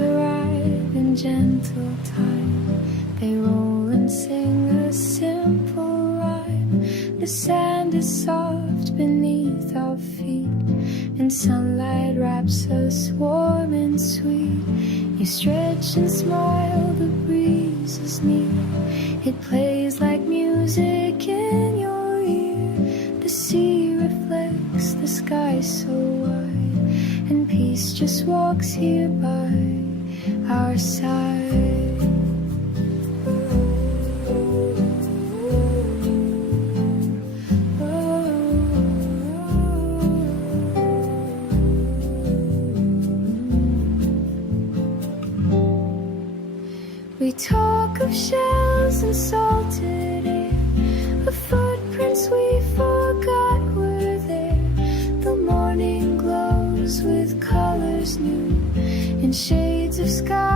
Arrive in gentle time. They roll and sing a simple rhyme. The sand is soft beneath our feet, and sunlight wraps us warm and sweet. You stretch and smile, the breeze is near. It plays like music in your ear. The sea reflects the sky so wide, and peace just walks here by our side. We talk of shells and salted air, of footprints we forgot were there. The morning glows with colors new, in shades of sky